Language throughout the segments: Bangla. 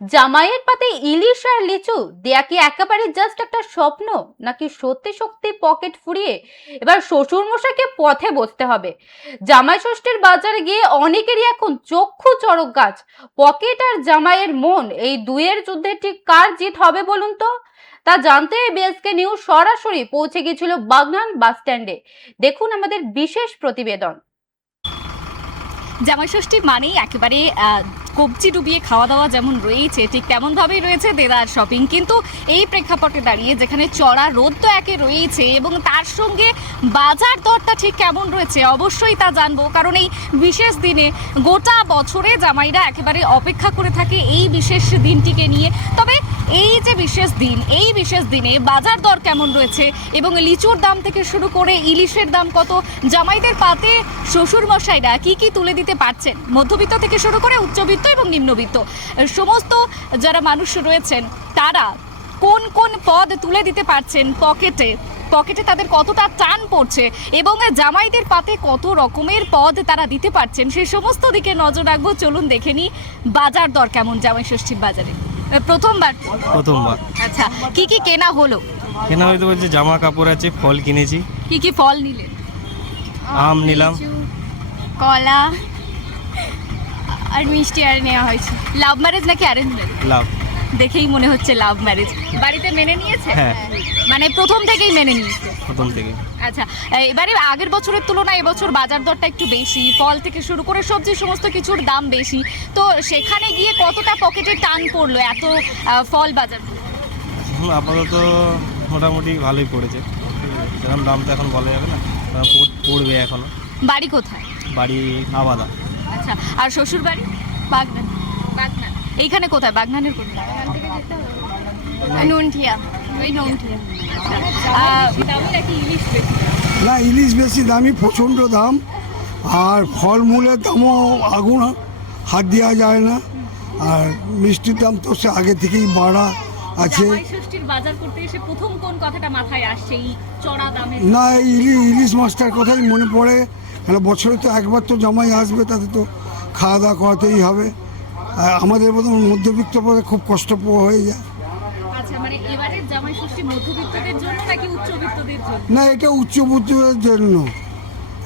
জামাইয়ের পাতে ইলিশ আর লিচু দেয়া কি একেবারে জাস্ট একটা স্বপ্ন, নাকি সত্যি সত্যি পকেট ফুরিয়ে এবার শ্বশুর মশাইকে পথে বসতে হবে? জামাই ষষ্ঠীর বাজারে গিয়ে অনেকেরই এখন চক্ষু চড়ক গাছ। পকেট আর জামাইয়ের মন, এই দুয়ের যুদ্ধে ঠিক কার জিত হবে বলুন তো? তা জানতে বিএসকে নিউজ সরাসরি পৌঁছে গিয়েছিল বাগনান বাস স্ট্যান্ডে। দেখুন আমাদের বিশেষ প্রতিবেদন। জামাই ষষ্ঠী মানেই একেবারে কবজি ডুবিয়ে খাওয়া দাওয়া যেমন রয়েছে, ঠিক তেমনভাবেই রয়েছে দেদার শপিং। কিন্তু এই প্রেক্ষাপটে দাঁড়িয়ে যেখানে চড়া রোদ তো একে রয়েছে এবং তার সঙ্গে বাজার দরটা ঠিক কেমন রয়েছে অবশ্যই তা জানবো, কারণ এই বিশেষ দিনে গোটা বছরে জামাইরা একেবারে অপেক্ষা করে থাকে এই বিশেষ দিনটিকে নিয়ে। তবে এই যে বিশেষ দিন, এই বিশেষ দিনে বাজার দর কেমন রয়েছে এবং লিচুর দাম থেকে শুরু করে ইলিশের দাম কত, জামাইদের পাতে শ্বশুর মশাইরা কি কি তুলে দিতে পারছেন, মধ্যবিত্ত থেকে শুরু করে উচ্চবিত্ত এবং নিম্নবিত্ত সমস্ত যারা মানুষ রয়েছেন তারা কোন কোন পদ তুলে দিতে পারছেন, পকেটে তাদের কতটা টান পড়ছে এবং জামাইদের পাতে কত রকমের পদ তারা দিতে পারছেন, সেই সমস্ত দিকে নজর রাখবো। চলুন দেখে নিই বাজার দর কেমন জামাই ষষ্ঠীর বাজারে। প্রথমবার। আচ্ছা, কি কি কেনা হলো? কেনা হয়তো বলছে জামা কাপড় আছে, ফল কিনেছি। কি কি ফল নিলেন? আম নিলাম, কলা আর মিষ্টি আর নেওয়া হয়েছে। লাভ ম্যারেজ নাকি অ্যারেঞ্জ ম্যারেজ? লাভ। দেখেই মনে হচ্ছে লাভ ম্যারেজ। বাড়িতে মেনে নিয়েছে? হ্যাঁ। মানে প্রথম থেকেই মেনে নিয়েছে? প্রথম থেকে। আচ্ছা, এবারে আগের বছরের তুলনায় এবছর বাজার দরটা একটু বেশি, ফল থেকে শুরু করে সবজি সমস্ত কিছুর দাম বেশি, তো সেখানে গিয়ে কতটা পকেটে টান পড়লো এত ফল বাজার? আপাতত মোটামুটি ভালোই পড়েছে, সেরকম দাম তো এখন বলা যাবে না, পড়বে এখনো। বাড়ি কোথায়? বাড়ি আবাদা। আচ্ছা, আর শ্বশুর বাড়ি? বাগনান। বাগনান এইখানে কোথায়? বাগনানের কোথায়? নুনঠিয়া। ওই নুনঠিয়া। ইলিশ বেশি না, ইলিশ বেশি দামি, প্রচণ্ড দাম। আর ফলমূলের দামও আগুন, হাত দেওয়া যায় না। আর মিষ্টির দাম তো সে আগে থেকেই বাড়া আছে। জামাই ষষ্ঠীর বাজার করতে এসে প্রথম কোন কথাটা মাথায় আসছে এই চড়া দামে? না, ইলিশ মাছটার কথাই মনে পড়ে, কেন বছরে তো একবার তো জামাই আসবে, তাতে তো খাওয়া দাওয়া করাতেই হবে। আমাদের মতন মধ্যবিত্ত পদে খুব কষ্ট হয়ে যায়। আচ্ছা, মানে এবারে জামাই ষষ্ঠী মধ্যবিত্তদের জন্য নাকি উচ্চবিত্তদের জন্য? না, এটা উচ্চবিত্তদের জন্য,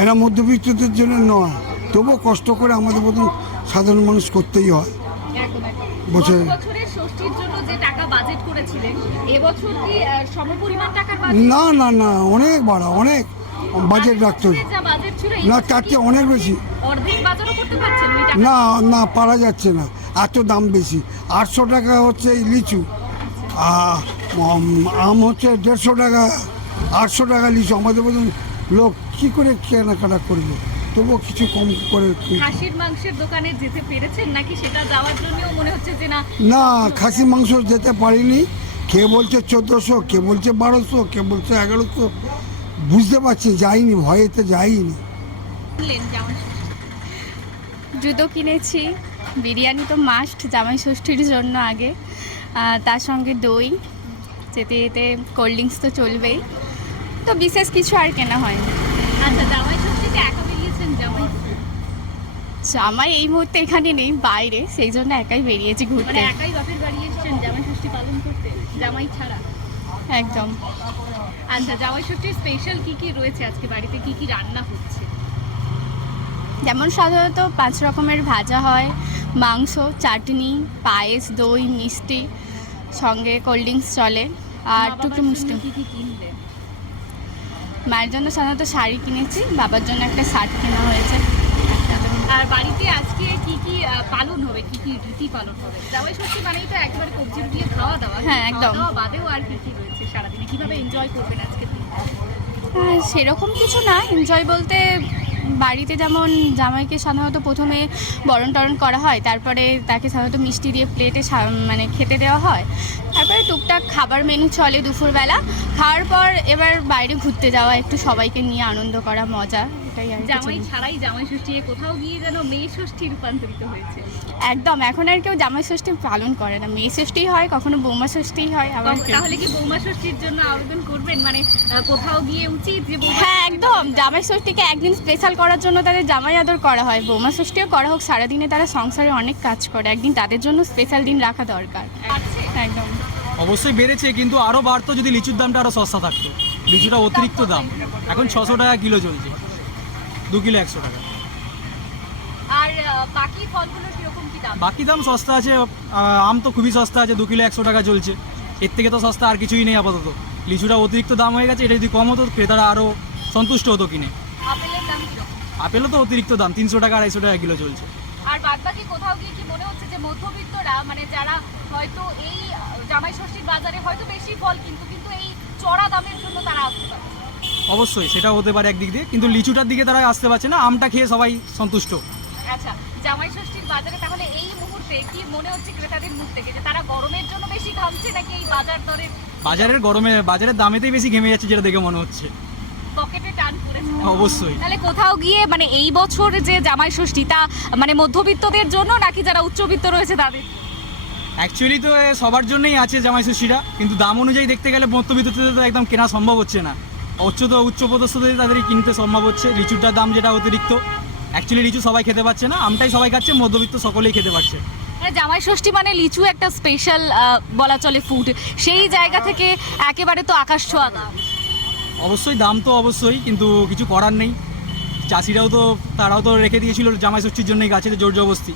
এরা মধ্যবিত্তদের জন্য নয়। তবুও কষ্ট করে আমাদের মতন সাধারণ মানুষ করতেই হয়। বছরে বছরের ষষ্ঠীর জন্য যে টাকা বাজেট করেছিলেন, এবছর কি সমপরিমাণ টাকার বাজেট? না না না, অনেক বাড়া, অনেক বাজেট রাখতে হবে। যা বাজেট ছিল না, তার চেয়ে অনেক বেশি। অর্ধেক বাজারও করতে পারছেন ওই টাকা? না না, পারা যাচ্ছে না, এত দাম বেশি। 800 টাকা হচ্ছে এই লিচু, আম হচ্ছে 150 টাকা, 800 টাকা লিচু। আমাদের মতন লোক কী করে কেনাকাটা করবে? তবুও কিছু কম করে। খাসির মাংসের দোকানে যেতে পেরেছেন নাকি সেটা যাওয়ার জন্যও মনে হচ্ছে যে না? না, খাসি মাংস যেতে পারিনি। কে বলছে 1400, কে বলছে 1200, কে বলছে 1100, বুঝতে পারছি, যাইনি, ভয়েতে যাইনি। জুতো কিনেছি, বিরিয়ানি তো মাস্ট জামাই ষষ্ঠীর জন্য আগে, তার সঙ্গে দই, যেতে যেতে কোল্ড ড্রিঙ্কস তো চলবেই, তো বিশেষ কিছু আর কেনা হয়নি। আচ্ছা, জামাই ষষ্ঠীতে একা বেরিয়েছেন? জামাই এই মুহূর্তে এখানে নেই, বাইরে, সেই জন্য একাই বেরিয়েছি ঘুরতে। মানে একাই বাপের বাড়ি এসেছেন জামাই ষষ্ঠী পালন করতে, জামাই ছাড়া? একদম। আচ্ছা, জামাই ষষ্ঠীর স্পেশাল কি কি রয়েছে আজকে, বাড়িতে কি কি রান্না হচ্ছে? যেমন সাধারণত 5 রকমের ভাজা হয়, মাংস, চাটনি, পায়েস, দই, মিষ্টি, সঙ্গে কোল্ড ড্রিঙ্কস চলে, আর টুকটু মিষ্টি। কি কি কিনলেন? মায়ের জন্য সাধারণত শাড়ি কিনেছি, বাবার জন্য একটা শার্ট কেনা হয়েছে। আর বাড়িতে আজকে কি কি পালন হবে, কি কি রীতি পালন হবে? জামাই ষষ্ঠী মানেই তো একেবারে কবজি দিয়ে খাওয়া দাওয়া। হ্যাঁ, একদম। খাওয়া বাদেও আর কি কি রয়েছে সারাদিনে, কিভাবে এনজয় করবেন আজকে? সেরকম কিছু না, এনজয় বলতে বাড়িতে যেমন জামাইকে সাধারণত প্রথমে বরণ টরণ করা হয়, তারপরে তাকে সাধারণত মিষ্টি দিয়ে প্লেটে মানে খেতে দেওয়া হয়, তারপরে টুকটাক খাবার মেনু চলে দুপুরবেলা। খাওয়ার পর এবার বাইরে ঘুরতে যাওয়া, একটু সবাইকে নিয়ে আনন্দ করা, মজা, এটাই আর জামাই কিছু না। ছাড়াই জামাই ষষ্ঠী কোথাও গিয়ে যেন মেয়ে ষষ্ঠী রূপান্তরিত হয়েছে। একদম, এখন আর কেউ জামাই ষষ্ঠী পালন করে না, মেয়ে ষষ্ঠী হয়, কখনো বৌমা ষষ্ঠী হয় আবার কেউ- তাহলে কি বৌমা ষষ্ঠীর জন্য আবেদন করবেন, মানে কোথাও গিয়ে উচিত যে বৌমা হ্যাঁ একদম, জামাই ষষ্ঠীকে একদিন স্পেশাল করার জন্য তাদের জামাই আদর করা হয়, বৌমা ষষ্ঠীও করা হোক, সারাদিনে তারা সংসারে অনেক কাজ করে, একদিন তাদের জন্য স্পেশাল দিন রাখা দরকার। আছে? একদম। অবশ্যই বেড়েছে, কিন্তু আরও বাড়তো যদি লিচুর দামটা আরও সস্তা থাকতো। লিচুটা অতিরিক্ত দাম, এখন 600 টাকা কিলো চলছে, 2 কিলো 100 টাকা। আর বাকি ফলগুলোর কিরকম কি দাম? বাকি দাম সস্তা আছে, আম তো খুবই সস্তা আছে, 2 কিলো 100 টাকা চলছে, এর থেকে তো সস্তা আর কিছুই নেই আপাতত। লিচুটা অতিরিক্ত দাম হয়ে গেছে, এটা যদি কম হতো ক্রেতারা আরও সন্তুষ্ট হতো কিনে। আপেলের দাম কিরকম? আপেলও তো অতিরিক্ত দাম, 300 টাকা 250 টাকা কিলো চলছে। আর বাদবাকি কোথাও গিয়ে কি মনে হচ্ছে যে মধ্যবিত্তরা, মানে যারা হয়তো এই জামাই ষষ্ঠীর বাজারে হয়তো বেশি ফল কিন্তু এই চড়া দামের জন্য তারা আসতে পারে? অবশ্যই সেটা হতে পারে একদিক দিয়ে, কিন্তু লিচুটার দিকে তারা আসতে পারছে না, আমটা খেয়ে সবাই সন্তুষ্ট। আচ্ছা, জামাই ষষ্ঠীর বাজারে তাহলে এই মুহূর্তে কি মনে হচ্ছে ক্রেতাদের মুখ থেকে, যে তারা গরমের জন্য বেশি ঘামছে নাকি এই বাজার দরের বাজারের দামেতেই বেশি ঘেমে যাচ্ছে যেটা দেখে মনে হচ্ছে। পকেটে টান পড়েছে? অবশ্যই। তাহলে কোথাও গিয়ে মানে এই বছর যে জামাই ষষ্ঠী তা মানে মধ্যবিত্তদের জন্য নাকি যারা উচ্চবিত্ত রয়েছে তাদের? অ্যাকচুয়ালি তো সবার জন্যই আছে জামাই ষষ্ঠীটা, কিন্তু দাম অনুযায়ী দেখতে গেলে মধ্যবিত্তদের তো একদম কেনা সম্ভব হচ্ছে না, উচ্চপদস্থদের তাদেরই কিনতে সম্ভব হচ্ছে। লিচুটার দাম যেটা অতিরিক্ত, অ্যাকচুয়ালি লিচু সবাই খেতে পারছে না, আমটাই সবাই খাচ্ছে, মধ্যবিত্ত সকলেই খেতে পারছে। মানে জামাই ষষ্ঠী মানে লিচু একটা স্পেশাল বলা চলে ফুড, সেই জায়গা থেকে একেবারে তো আকাশ ছোঁয়া দাম। অবশ্যই দাম তো অবশ্যই, কিন্তু কিছু করার নেই। চাষিরাও তো তারাও তো রেখে দিয়েছিল জামাই ষষ্ঠীর জন্যই গাছেতে জোর জবস্তি,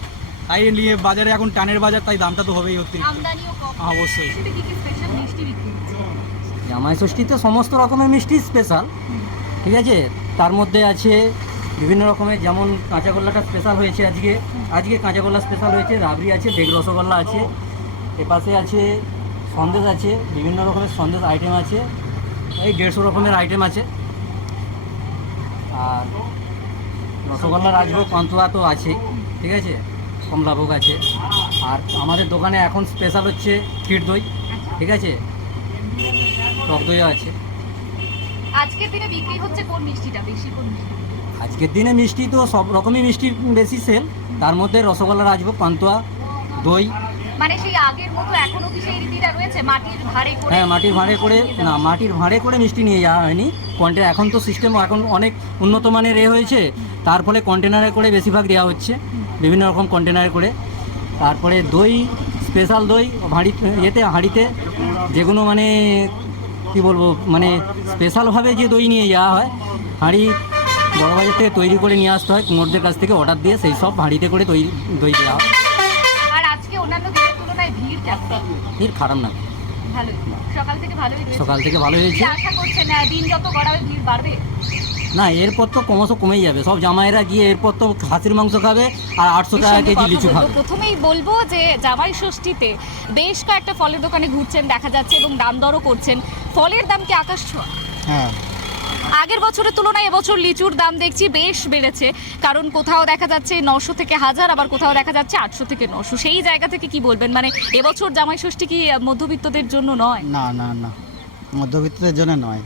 তাই নিয়ে বাজারে এখন টানের বাজার, তাই দামটা তো হবেই অতিরিক্ত। আমদানিও কম। অবশ্যই। সেটা কি কি স্পেশাল মিষ্টি বিক্রি হচ্ছে? জামাই ষষ্ঠীতে সমস্ত রকমের মিষ্টি স্পেশাল, ঠিক আছে। তার মধ্যে আছে বিভিন্ন রকমের, যেমন কাঁচাগোল্লাটা স্পেশাল হয়েছে আজকে কাঁচাগোল্লা স্পেশাল হয়েছে, রাবড়ি আছে, বেগ রসগোল্লা আছে, এপাশে আছে সন্দেশ আছে, বিভিন্ন রকমের সন্দেশ আইটেম আছে, এই 150 রকমের আইটেম আছে। আর রসগোল্লা রাজভোগ পান্তুয়া তো আছে, ঠিক আছে, কমলাভোগ আছে। আর আমাদের দোকানে এখন স্পেশাল হচ্ছে ক্ষীর দই, ঠিক আছে, টক দইও আছে। আজকের দিনে বিক্রি হচ্ছে কোন মিষ্টিটা বেশি, কোন মিষ্টি? আজকের দিনে মিষ্টি তো সব রকমই মিষ্টি বেশি সেল, তার মধ্যে রসগোল্লা রাজভোগ পান্তুয়া দই। মানে সেই আগের মতো এখনো কি সেই রীতিটা রয়েছে, মাটির ভাঁড়ে করে? হ্যাঁ, মাটির ভাঁড়ে করে মিষ্টি নিয়ে যাওয়া হয়নি। এখন তো সিস্টেম এখন অনেক উন্নত মানের হয়েছে, তার ফলে কন্টেনারে করে বেশিরভাগ দেওয়া হচ্ছে, বিভিন্ন রকম কন্টেনারে করে। তারপরে দই, স্পেশাল দই হাঁড়িতে, যেগুলো মানে কি বলবো, মানে স্পেশালভাবে যে দই নিয়ে যাওয়া হয়, হাঁড়ি বড়বাজার থেকে তৈরি করে নিয়ে আসতে হয়, কুমোরদের কাছ থেকে অর্ডার দিয়ে, সেই সব হাঁড়িতে করে দই দেওয়া হয়। আর আজকে অন্যান্য দিনের তুলনায় ভিড় কেমন? ভিড় খারাপ না, ভালোই, সকাল থেকে ভালোই রয়েছে। সকাল থেকে ভালো হয়েছে। কি আশা করছেন দিন যত গড়াবে ভিড় বাড়বে? না, এরপর তো ক্রমশ কমেই যাবে, সব জামাইরা গিয়ে এরপর তো খাসির মাংস খাবে আর 800 টাকা কেজি লিচু খাবে। প্রথমেই বলবো যে জামাই ষষ্ঠীতে বেশ কয়েকটা ফলের দোকানে ঘুরছেন দেখা যাচ্ছে এবং দাম দরও করছেন, ফলের দাম কি আকাশ ছোঁয়া? হ্যাঁ, আগের বছরের তুলনায় এবছর লিচুর দাম দেখছি বেশ বেড়েছে, কারণ কোথাও দেখা যাচ্ছে 900 থেকে 1000, আবার কোথাও দেখা যাচ্ছে 800 থেকে 900। সেই জায়গা থেকে কি বলবেন, মানে এবছর জামাই ষষ্ঠী কি মধ্যবিত্তদের জন্য নয়? না না না, মধ্যবিত্তদের জন্য নয়।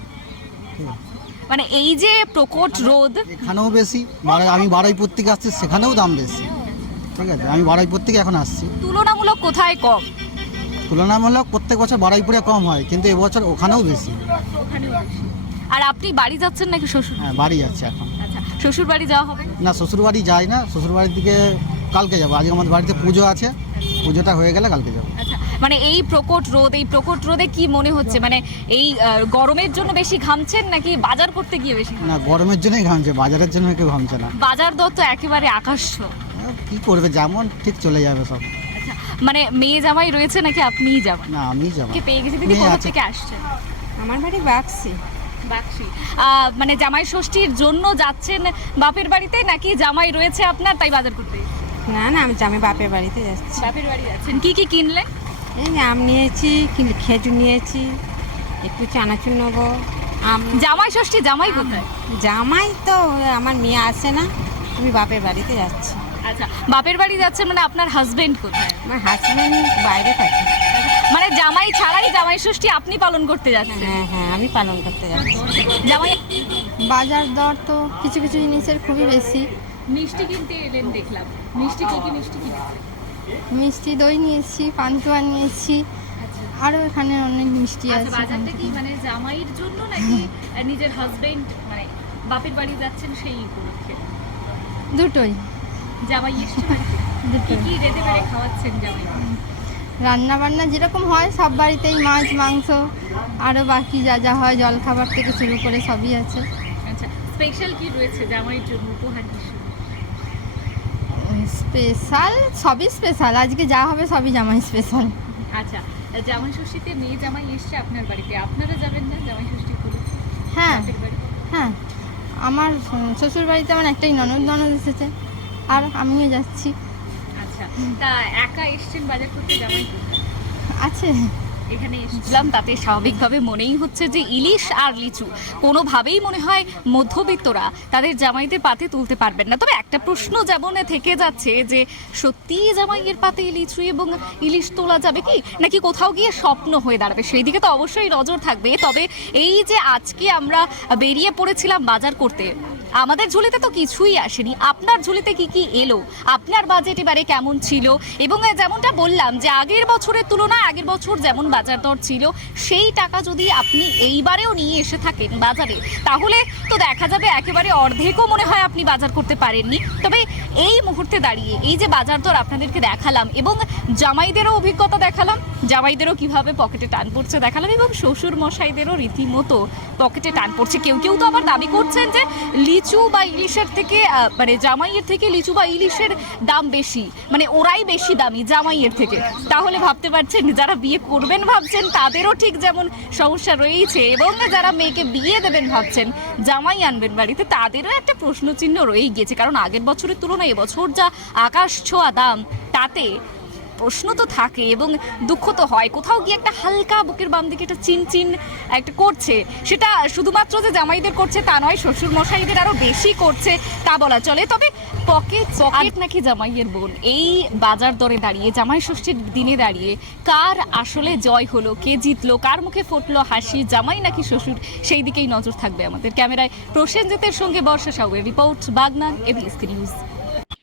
মানে এই যে প্রকট রোদ, এখানেও বেশি, আমি বারুইপুর থেকে আসছি, সেখানেও দাম বেশি, ঠিক আছে। আমি বারুইপুর থেকে এখন আসছি। তুলনামূলক কোথায় কম? তুলনামূলক প্রত্যেক বছর বারুইপুরে কম হয়, কিন্তু এবছর ওখানেও বেশি। আর আপনি বাড়ি যাচ্ছেন নাকি শ্বশুর? হ্যাঁ, বাড়ি যাচ্ছে এখন। আচ্ছা, শ্বশুর বাড়ি যাওয়া হবে? না, শ্বশুরবাড়ি যাই না, শ্বশুরবাড়ির দিকে কালকে যাবো। আজকে আমাদের বাড়িতে পুজো আছে, পুজোটা হয়ে গেলে কালকে যাবো। আচ্ছা, মানে এই প্রকট রোদে কি মনে হচ্ছে, মানে এই গরমের জন্য বেশি ঘামছেন নাকি বাজার করতে গিয়ে বেশি? না, গরমের জন্যই ঘামছে, বাজারের জন্য কেউ ঘামছে না। বাজার দর তো একেবারে আকাশ ছোঁয়া। কি করবে, যেমন ঠিক চলে যাবে সব। আচ্ছা, মানে মেয়ে জামাই রয়েছে নাকি আপনিই জামাই? না, আমি যাবো। কি পেয়ে গেছি দিদি, মেয়ে কোথা আছে। থেকে আসছেন? আমার বাড়ি বাক্সি। বাক্সি। মানে জামাই ষষ্ঠীর জন্য যাচ্ছেন বাপের বাড়িতে নাকি জামাই রয়েছে আপনার তাই বাজার করতে? না না, আমি বাপের বাড়িতে যাচ্ছি। বাপের বাড়ি যাচ্ছেন, কি কি কিনলেন? এই যে আম নিয়েছি, খেজুর নিয়েছি, একটু চানাচুর নেবো। জামাই ষষ্ঠী জামাই কোথায়? জামাই তো আমার মেয়ে আসে না, আমি বাপের বাড়িতে যাচ্ছি। আচ্ছা, বাপের বাড়ি যাচ্ছেন মানে আপনার হাজবেন্ড কোথায়? আমার হাজবেন্ড বাইরে থাকে। মানে জামাই ছাড়াই জামাই ষষ্ঠী আপনি পালন করতে যাচ্ছেন? হ্যাঁ হ্যাঁ, আমি পালন করতে যাচ্ছি। জামাই বাজার দর তো কিছু কিছু জিনিসের খুবই বেশি। মিষ্টি কিনতে এলেন দেখলাম, মিষ্টি কি মিষ্টি কিনেছেন? মিষ্টি দই নিয়েছি, পান্তুয়া নিয়েছি, আরও এখানে অনেক মিষ্টি আচ্ছা, আছে। এখান বাজারটা কি থেকে। মানে জামাইয়ের জন্য নাকি নিজের হাজবেন্ড মানে বাপের বাড়ি যাচ্ছেন সেই উপলক্ষে? দুটোই জামাই এসছে বাড়িতে, কি দুটোই কি রেঁধে বেড়ে খাওয়াচ্ছেন জামাই? রান্না বান্না যেরকম হয় সব বাড়িতেই, মাছ মাংস আরও বাকি যা যা হয় জলখাবার থেকে শুরু করে সবই আছে। আচ্ছা, স্পেশাল কি রয়েছে জামাইয়ের জন্য উপহার হিসেবে? স্পেশাল সবই স্পেশাল, আজকে যা হবে সবই জামাই স্পেশাল। আচ্ছা, জামাই ষষ্ঠীতে মেয়ে জামাই এসছে আপনার বাড়িতে, আপনারা যাবেন না জামাই ষষ্ঠী করে হ্যাঁ বাপের বাড়ি? হ্যাঁ, আমার শ্বশুর বাড়িতে আমার একটাই ননদ এসেছে, আর আমিও যাচ্ছি। আচ্ছা, তা একা এসছেন বাজার করতে, জামাই কোথায়? আছে এখানে এসেছিলাম, তাতে স্বাভাবিকভাবে মনেই হচ্ছে যে ইলিশ আর লিচু কোনোভাবেই মনে হয় মধ্যবিত্তরা তাদের জামাইদের পাতে তুলতে পারবেন না। তবে একটা প্রশ্ন যেমন থেকে যাচ্ছে যে সত্যিই জামাইয়ের পাতে লিচু এবং ইলিশ তোলা যাবে কি, নাকি কোথাও গিয়ে স্বপ্ন হয়ে দাঁড়াবে, সেই দিকে তো অবশ্যই নজর থাকবে। তবে এই যে আজকে আমরা বেরিয়ে পড়েছিলাম বাজার করতে, আমাদের ঝুলিতে তো কিছুই আসেনি, আপনার ঝুলিতে কি কি এলো, আপনার বাজেট এবারে কেমন ছিল, এবং যেমনটা বললাম যে আগের বছরের তুলনায় আগের বছর যেমন বাজার দর ছিল সেই টাকা যদি আপনি এইবারেও নিয়ে এসে থাকেন বাজারে, তাহলে তো দেখা যাবে একেবারে অর্ধেকও মনে হয় আপনি বাজার করতে পারেননি। তবে এই মুহূর্তে দাঁড়িয়ে এই যে বাজার দর আপনাদেরকে দেখালাম এবং জামাইদেরও অভিজ্ঞতা দেখালাম, জামাইদেরও কিভাবে পকেটে টান পড়ছে দেখালাম, এবং শ্বশুর মশাইদেরও রীতিমতো পকেটে টান পড়ছে। কেউ কেউ তো আবার দাবি করছেন যে লিচু বা ইলিশের থেকে মানে জামাইয়ের থেকে লিচু বা ইলিশের দাম বেশি, মানে ওরাই বেশি দামি জামাইয়ের থেকে। তাহলে ভাবতে পারছেন যারা বিয়ে করবেন ভাবছেন তাদেরও ঠিক যেমন সমস্যা রয়েছে, এবং যারা মেয়েকে বিয়ে দেবেন ভাবছেন জামাই আনবেন বাড়িতে তাদেরও একটা প্রশ্নচিহ্ন রয়েই গিয়েছে। কারণ আগের বছরের তুলনায় এবছর যা আকাশ ছোঁয়া দাম, তাতে প্রশ্ন তো থাকে এবং দুঃখ তো হয়, কোথাও গিয়ে একটা হালকা বুকের বাম দিকে একটা চিনচিন একটা করছে। সেটা শুধুমাত্র যে জামাইদের করছে তা নয়, শ্বশুর মশাইদের আরো বেশি করছে তা বলা চলে। তবে পকেট নাকি জামাইয়ের বোন, এই বাজার দরে দাঁড়িয়ে জামাই ষষ্ঠীর দিনে দাঁড়িয়ে কার আসলে জয় হলো, কে জিতলো, কার মুখে ফুটলো হাসি, জামাই নাকি শ্বশুর, সেই দিকেই নজর থাকবে আমাদের। ক্যামেরায় প্রসেনজিতের সঙ্গে বর্ষা সাউয়ের রিপোর্ট, বাগনান, এবিএসকে নিউজ।